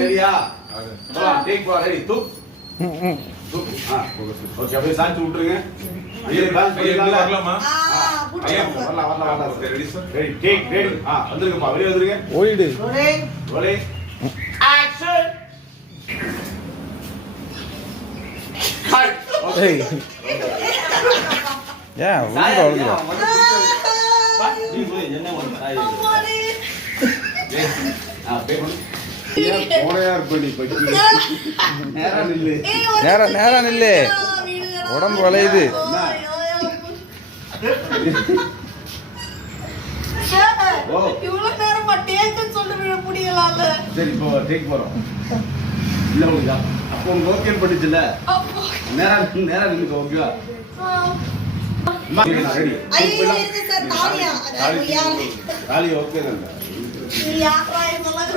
சரியா take for ready தூக் தூக் ஓகே அப்படியே சாச்சி விட்டுருங்க ஐயா பேலன்ஸ் பண்ணிடலாம் வரலாமா ஐயா வரலாம் okay ready sir ready take ready வந்துருங்கப்பா வெளிய வந்துருங்க ஓடிடு ரோலே ஆக்ஷன் கட் ஓகே யா உள்ள ஓடுடா நீ போய் என்ன பண்ணு பே பண்ணு போறையார் பண்ணி பட்டி நேரா நில்லு உடம்பு வளையுது இவ்வளவு நேரமா டேக்குன்னு சொல்ல முடியலாம்ல. சரி இப்போ டேக் போறோம் இல்ல உங்களுக்கு அப்போ உங்களுக்கு ஓகே பண்ணிச்சுல நேரா நில்லுங்க ஓகேவா ரெடி ஐயோ இது சார் தாலியா தாலி ஓகே தான் யாரா இதெல்லாம்